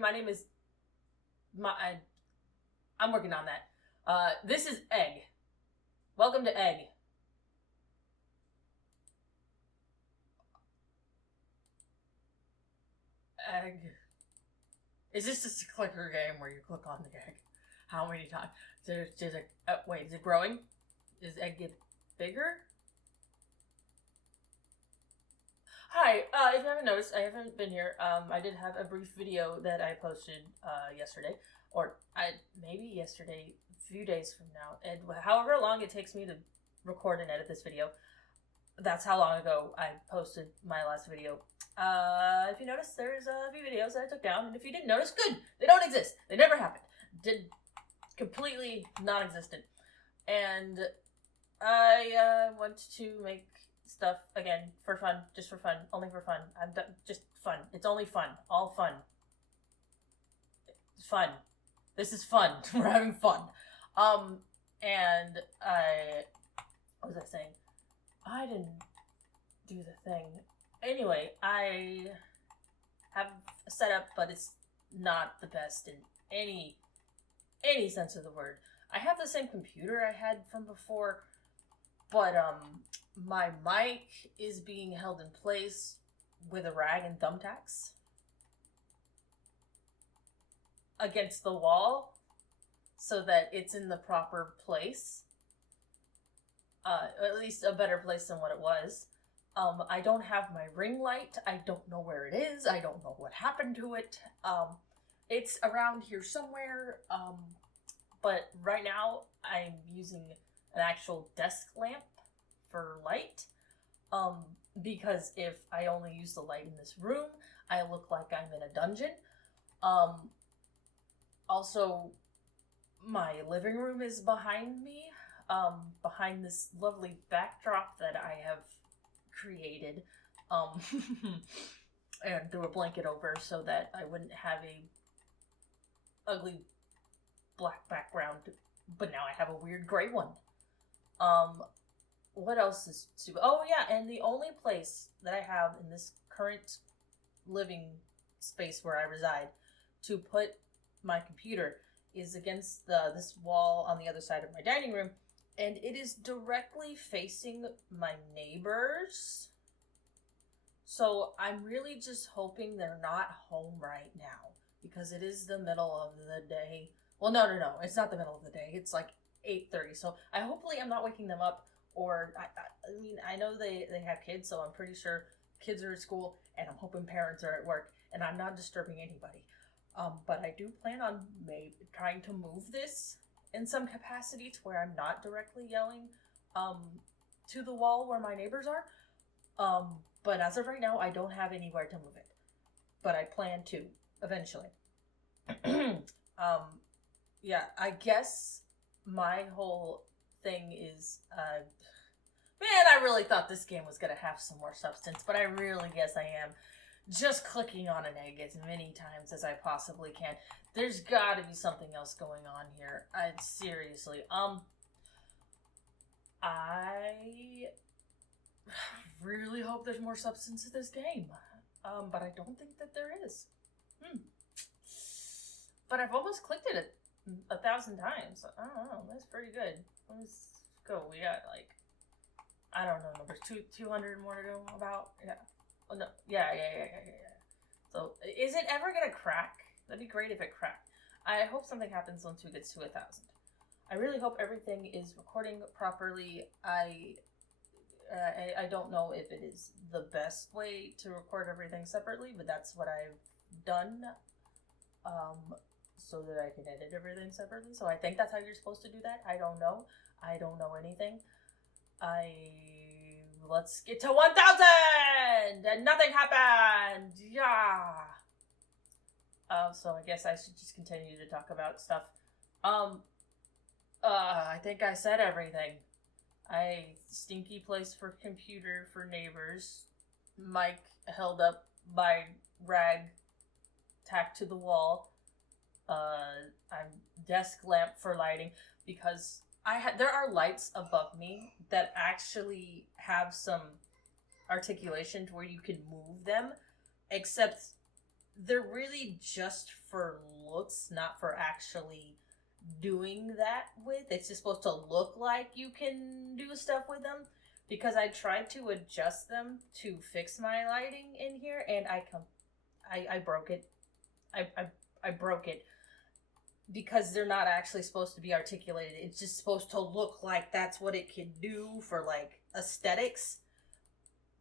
My name is... I'm working on that. This is Egg. Welcome to Egg. Egg. Is this just a clicker game where you click on the egg? How many times? Wait, is it growing? Does egg get bigger? Hi, if you haven't noticed, I haven't been here. I did have a brief video that I posted yesterday, or maybe yesterday, a few days from now. And however long it takes me to record and edit this video, that's how long ago I posted my last video. If you notice, there's a few videos that I took down, and if you didn't notice, good. They don't exist. They never happened. Completely non-existent. And I want to make stuff again for fun, just for fun, only for fun. Just fun. It's only fun. All fun. It's fun. This is fun. We're having fun. And what was I saying? I didn't do the thing. Anyway, I have a setup, but it's not the best in any sense of the word. I have the same computer I had from before, but my mic is being held in place with a rag and thumbtacks against the wall so that it's in the proper place. At least a better place than what it was. I don't have my ring light. I don't know where it is. I don't know what happened to it. It's around here somewhere. But right now I'm using an actual desk lamp for light. Because if I only use the light in this room, I look like I'm in a dungeon. Also, my living room is behind me. Behind this lovely backdrop that I have created, and threw a blanket over so that I wouldn't have a ugly black background, but now I have a weird gray one. What else is oh yeah, and the only place that I have in this current living space where I reside to put my computer is against this wall on the other side of my dining room. And it is directly facing my neighbors. So I'm really just hoping they're not home right now. Because it is the middle of the day. Well, no. It's not the middle of the day. It's like 8:30. So hopefully I'm not waking them up. Or, I mean, I know they have kids. So I'm pretty sure kids are at school. And I'm hoping parents are at work. And I'm not disturbing anybody. But I do plan on trying to move this in some capacity to where I'm not directly yelling to the wall where my neighbors are. But as of right now, I don't have anywhere to move it. But I plan to, eventually. Yeah, I guess my whole thing is, man, I really thought this game was going to have some more substance, but I really guess I am just clicking on an egg as many times as I possibly can. There's gotta be something else going on here. Seriously. I really hope there's more substance to this game. But I don't think that there is. But I've almost clicked it 1,000 times. I don't know. That's pretty good. Let's go. We got like, I don't know, numbers 200 more to go about. Yeah. Oh no. Yeah. So, is it ever gonna crack? That'd be great if it cracked. I hope something happens once we get to 1,000. I really hope everything is recording properly. I don't know if it is the best way to record everything separately, but that's what I've done, so that I can edit everything separately. So I think that's how you're supposed to do that. I don't know. I don't know anything. Let's get to 1,000! And nothing happened! Yeah! So I guess I should just continue to talk about stuff. I think I said everything. Stinky place for computer for neighbors. Mic held up by rag tacked to the wall. I'm desk lamp for lighting because there are lights above me that actually have some articulation to where you can move them, except they're really just for looks, not for actually doing that with. It's just supposed to look like you can do stuff with them. Because I tried to adjust them to fix my lighting in here, and I broke it. I broke it because they're not actually supposed to be articulated. It's just supposed to look like that's what it can do for like aesthetics.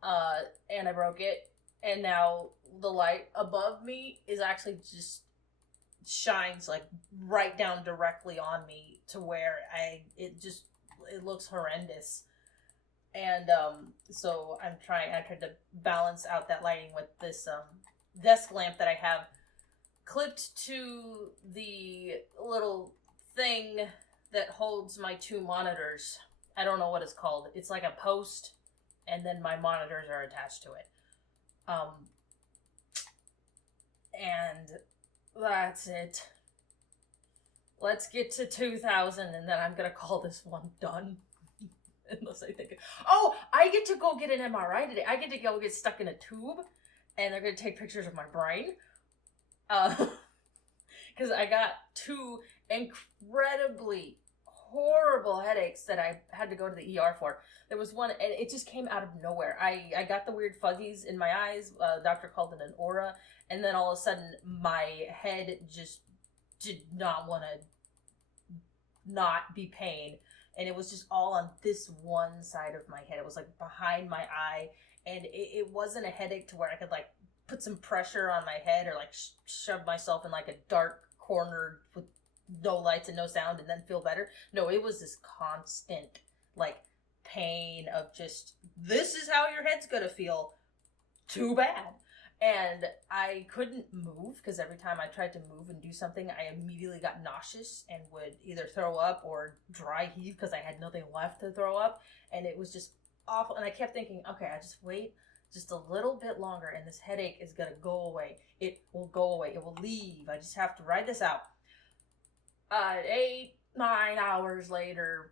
And I broke it, and now the light above me is actually just shines like right down directly on me to where it looks horrendous. And so I tried to balance out that lighting with this desk lamp that I have clipped to the little thing that holds my two monitors. I don't know what it's called. It's like a post, and then my monitors are attached to it. And that's it. Let's get to 2000, and then I'm gonna call this one done. Unless I think, oh, I get to go get an MRI today. I get to go get stuck in a tube, and they're gonna take pictures of my brain. Because I got two incredibly horrible headaches that I had to go to the ER for. There was one, and it just came out of nowhere. I got the weird fuzzies in my eyes. Doctor called it an aura, and then all of a sudden my head just did not want to not be pain. And it was just all on this one side of my head. It was like behind my eye. And it wasn't a headache to where I could like put some pressure on my head or like shove myself in like a dark corner with no lights and no sound and then feel better. No, it was this constant like pain of just, this is how your head's gonna feel. Too bad. And I couldn't move because every time I tried to move and do something, I immediately got nauseous and would either throw up or dry heave because I had nothing left to throw up. And it was just awful. And I kept thinking, okay, I just wait just a little bit longer and this headache is going to go away. It will go away. It will leave. I just have to ride this out. 8, 9 hours later,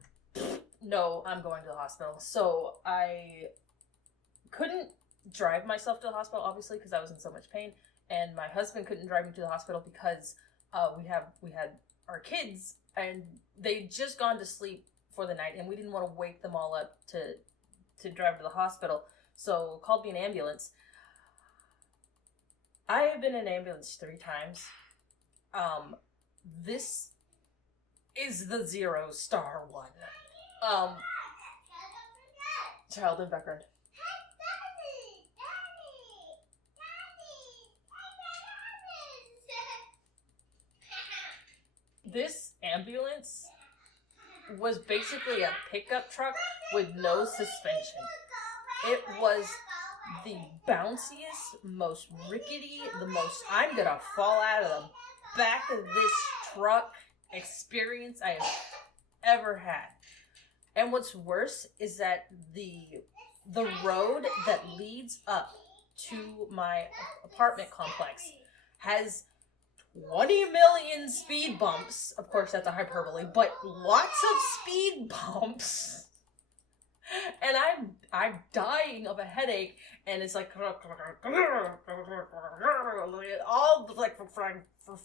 no, I'm going to the hospital. So I couldn't drive myself to the hospital, obviously, because I was in so much pain, and my husband couldn't drive me to the hospital because we had our kids, and they'd just gone to sleep for the night, and we didn't want to wake them all up to drive to the hospital, so called me an ambulance. I have been in an ambulance 3 times. This is the 0-star one. Child in background. This ambulance was basically a pickup truck with no suspension. It was the bounciest, most rickety, the most I'm gonna fall out of the back of this truck experience I have ever had. And what's worse is that the road that leads up to my apartment complex has 20 million speed bumps. Of course, that's a hyperbole, but lots of speed bumps. And I'm dying of a headache, and it's like all like for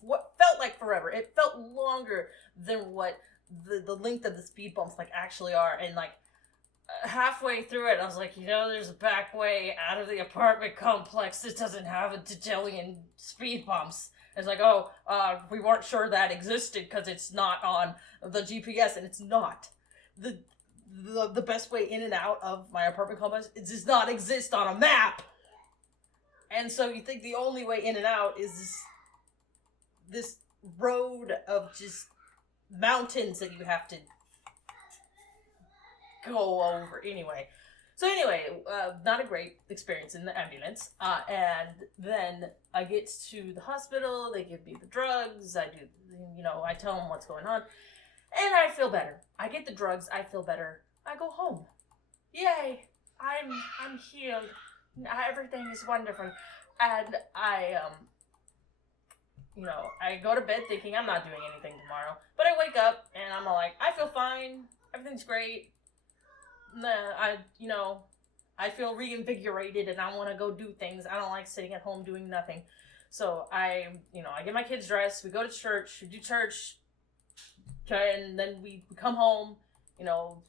what felt like forever. It felt longer than what the length of the speed bumps like actually are. And like halfway through it, I was like, there's a back way out of the apartment complex that doesn't have a bajillion speed bumps. It's like, we weren't sure that existed because it's not on the GPS, and it's not. The best way in and out of my apartment complex, it does not exist on a map. And so you think the only way in and out is this road of just mountains that you have to go over. So anyway, not a great experience in the ambulance. And then I get to the hospital, they give me the drugs, I tell them what's going on, and I feel better. I get the drugs, I feel better, I go home. Yay! I'm healed. Everything is wonderful. And I go to bed thinking I'm not doing anything tomorrow. But I wake up and I'm all like, I feel fine, everything's great. I feel reinvigorated and I want to go do things. I don't like sitting at home doing nothing. So I get my kids dressed, we go to church, we do church, and then we come home,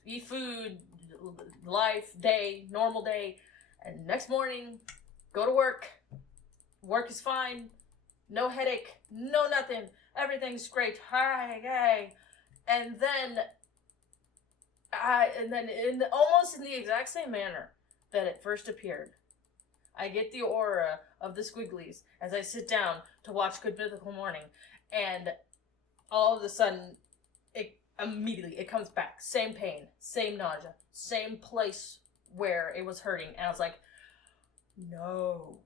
eat food, life, day, normal day, and next morning, go to work. Work is fine, no headache, no nothing, everything's great, hey. And then almost in the exact same manner that it first appeared, I get the aura of the squigglies as I sit down to watch Good Mythical Morning, and all of a sudden, it comes back. Same pain, same nausea, same place where it was hurting, and I was like, no,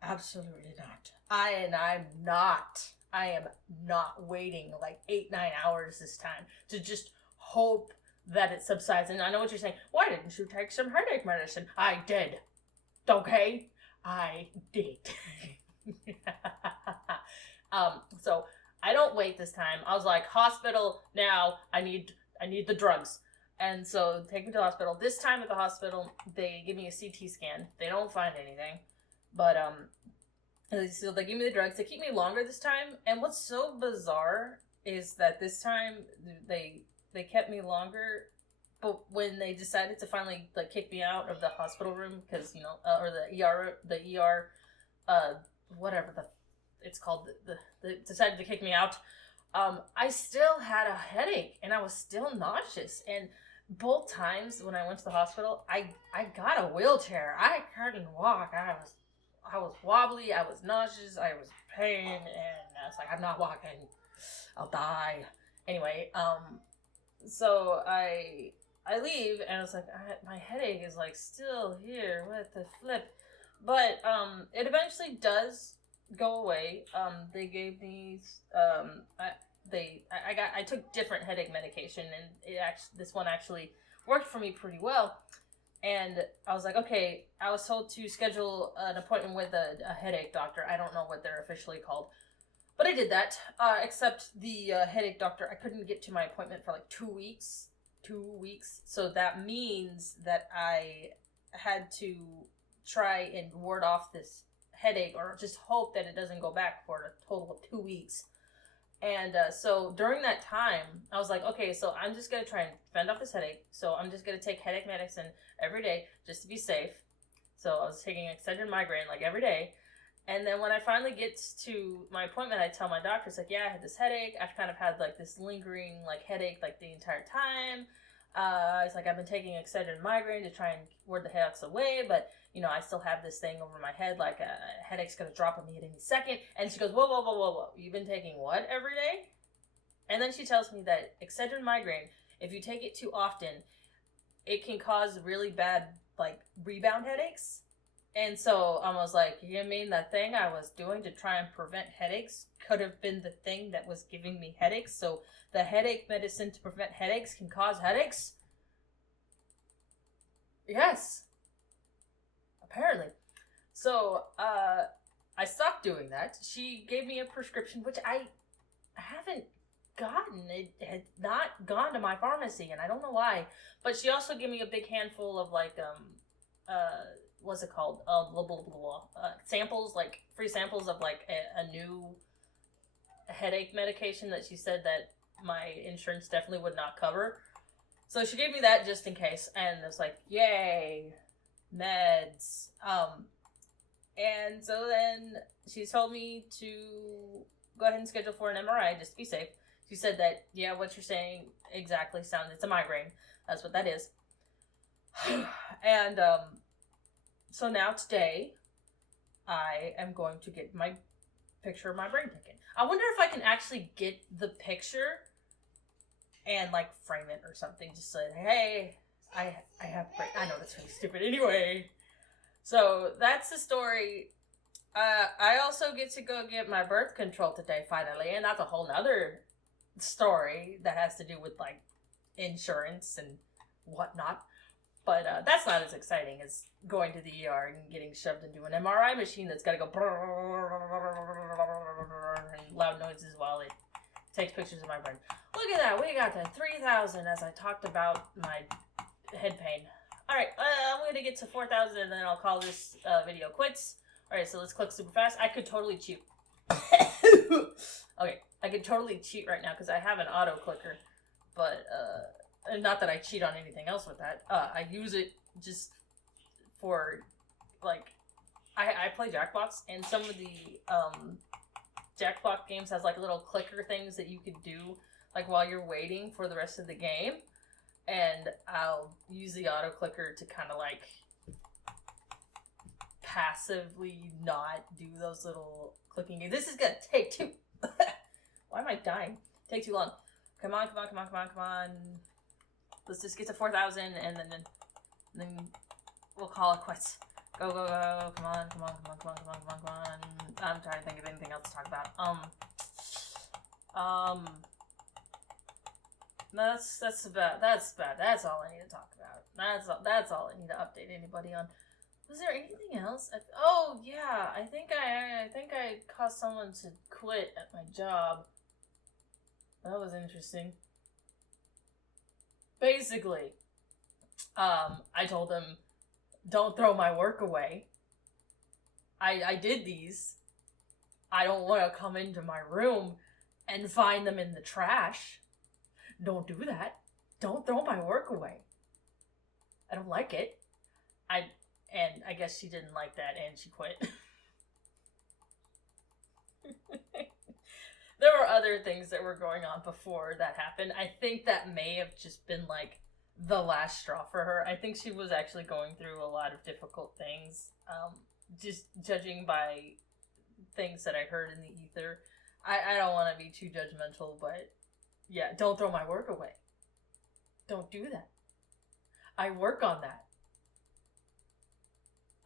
absolutely not. I am not waiting like 8-9 hours this time to just hope that it subsides. And I know what you're saying. Why didn't you take some headache medicine? I did. Okay? I did. So I don't wait this time. I was like, hospital now. I need the drugs. And so take me to the hospital. This time at the hospital, they give me a CT scan. They don't find anything. But so they give me the drugs. They keep me longer this time. And what's so bizarre is that this time they kept me longer, but when they decided to finally like kick me out of the hospital room because or the ER, whatever it's called, they decided to kick me out. I still had a headache and I was still nauseous. And both times when I went to the hospital, I got a wheelchair. I couldn't walk. I was wobbly. I was nauseous. I was in pain, and I was like, I'm not walking. I'll die. Anyway, so I leave, and I was like, my headache is like still here. What the flip? But it eventually does go away. They gave me I took different headache medication, and this one actually worked for me pretty well. And I was like, okay, I was told to schedule an appointment with a headache doctor. I don't know what they're officially called, but I did that. Except the headache doctor, I couldn't get to my appointment for like 2 weeks. 2 weeks. So that means that I had to try and ward off this headache, or just hope that it doesn't go back for a total of 2 weeks. And so during that time, I was like, okay, so I'm just going to try and fend off this headache. So I'm just going to take headache medicine every day just to be safe. So I was taking extended migraine like every day. And then when I finally get to my appointment, I tell my doctor, it's like, yeah, I had this headache. I've kind of had like this lingering like headache like the entire time. It's like I've been taking extended migraine to try and ward the headaches away, but I still have this thing over my head, like a headache's gonna drop on me at any second. And she goes, whoa, you've been taking what every day? And then she tells me that extended migraine, if you take it too often, it can cause really bad like rebound headaches. And so I was like, you mean that thing I was doing to try and prevent headaches could have been the thing that was giving me headaches? So the headache medicine to prevent headaches can cause headaches? Yes. Apparently. So I stopped doing that. She gave me a prescription, which I haven't gotten. It had not gone to my pharmacy, and I don't know why. But she also gave me a big handful of like what's it called? Samples, like free samples of like a new headache medication that she said that my insurance definitely would not cover. So she gave me that just in case, and it was like, yay, meds. And so then she told me to go ahead and schedule for an MRI just to be safe. She said that, yeah, what you're saying exactly sounds, it's a migraine. That's what that is. And so now today, I am going to get my picture of my brain taken. I wonder if I can actually get the picture and like frame it or something. Just say, hey, I have brain. I know that's really stupid anyway. So that's the story. I also get to go get my birth control today finally, and that's a whole nother story that has to do with like insurance and whatnot. But that's not as exciting as going to the ER and getting shoved into an MRI machine that's got to go and loud noises while it takes pictures of my brain. Look at that. We got to 3,000 as I talked about my head pain. Alright, I'm going to get to 4,000 and then I'll call this video quits. Alright, so let's click super fast. I could totally cheat. Okay, I could totally cheat right now because I have an auto clicker. But, not that I cheat on anything else with that. I use it just for, like, I play Jackbox, and some of the, Jackbox games has, like, little clicker things that you could do, like, while you're waiting for the rest of the game. And I'll use the auto clicker to kind of, like, passively not do those little clicking games. This is gonna take too... Why am I dying? Take too long. Come on, come on, come on, come on, come on. Let's just get to 4,000 and then we'll call it quits. Go, go, go. Come on, come on, come on, come on, come on, come on, come on. I'm trying to think of anything else to talk about. That's about, that's all I need to talk about. That's all I need to update anybody on. Was there anything else? Oh yeah, I think I caused someone to quit at my job. That was interesting. Basically, I told them, don't throw my work away. I did these. I don't want to come into my room and find them in the trash. Don't do that. Don't throw my work away. I don't like it. And I guess she didn't like that and she quit. There were other things that were going on before that happened. I think that may have just been like the last straw for her. I think she was actually going through a lot of difficult things. Just judging by things that I heard in the ether. I don't want to be too judgmental, but yeah, don't throw my work away. Don't do that. I work on that.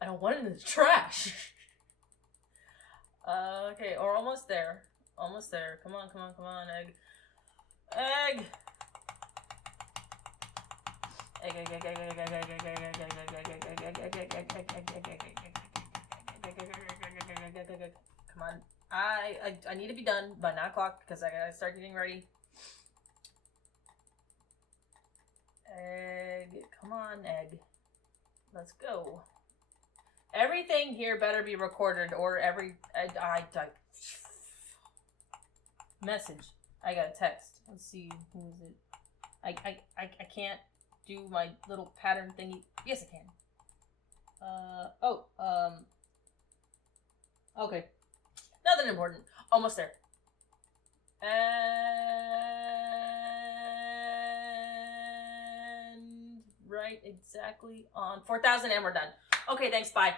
I don't want it in the trash. Okay, we're almost there. Almost there. Come on, come on, come on, egg. Egg! Come on. I need to be done by 9 o'clock because I gotta start getting ready. Egg. Come on, egg. Let's go. Everything here better be recorded or every... Message. I got a text. Let's see. Who is it? I can't do my little pattern thingy. Yes, I can. Okay. Nothing important. Almost there. And right exactly on 4,000 and we're done. Okay, thanks. Bye.